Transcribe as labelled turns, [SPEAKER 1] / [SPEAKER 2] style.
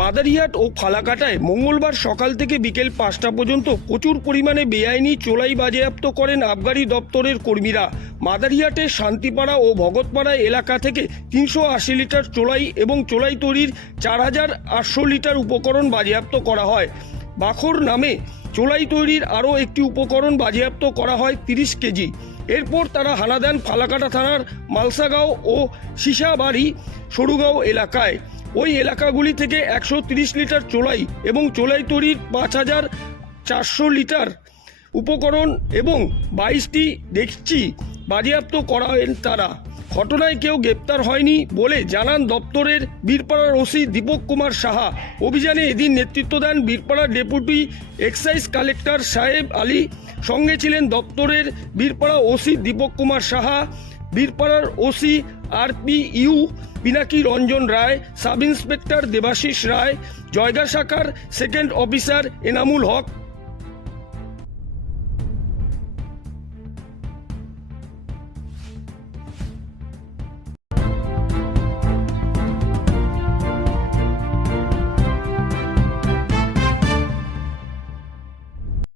[SPEAKER 1] মাদারিহাট ও ফালাকাটায় মঙ্গলবার সকাল থেকে বিকেল পাঁচটা পর্যন্ত প্রচুর পরিমাণে বেআইনি চোলাই বাজেয়াপ্ত করেন আবগারি দপ্তরের কর্মীরা। মাদারিহাটের শান্তিপাড়া ও ভগতপাড়া এলাকা থেকে তিনশো আশি লিটার চোলাই এবং চোলাই তৈরির চার হাজার আটশো লিটার উপকরণ বাজেয়াপ্ত করা হয়। বাখর নামে চোলাই তৈরির আরও একটি উপকরণ বাজেয়াপ্ত করা হয় তিরিশ কেজি। এরপর তারা হানা দেন ফালাকাটা থানার মালসাগাঁও ও সিসাবাড়ি সরুগাঁও এলাকায়। ওই এলাকাগুলি থেকে একশো লিটার চোলাই এবং চোলাই তৈরির পাঁচ হাজার চারশো লিটার উপকরণ এবং বাইশটি ডেকচি বাজেয়াপ্ত করেন তারা। ঘটনায় কেউ গ্রেপ্তার হয়নি বলে জানান দপ্তরের বীরপাড়ার ওসি দীপক কুমার সাহা। অভিযানে এদিন নেতৃত্ব দেন বীরপাড়ার deputy excise collector Saheb Ali. সঙ্গে ছিলেন দপ্তরের Birpara OC Dipak Kumar Saha. বীরপাড়ার OC RP U Pinaki Ranjan Roy sub inspector Debashis Roy, Jaigaon শাখার সেকেন্ড অফিসার এনামুল হক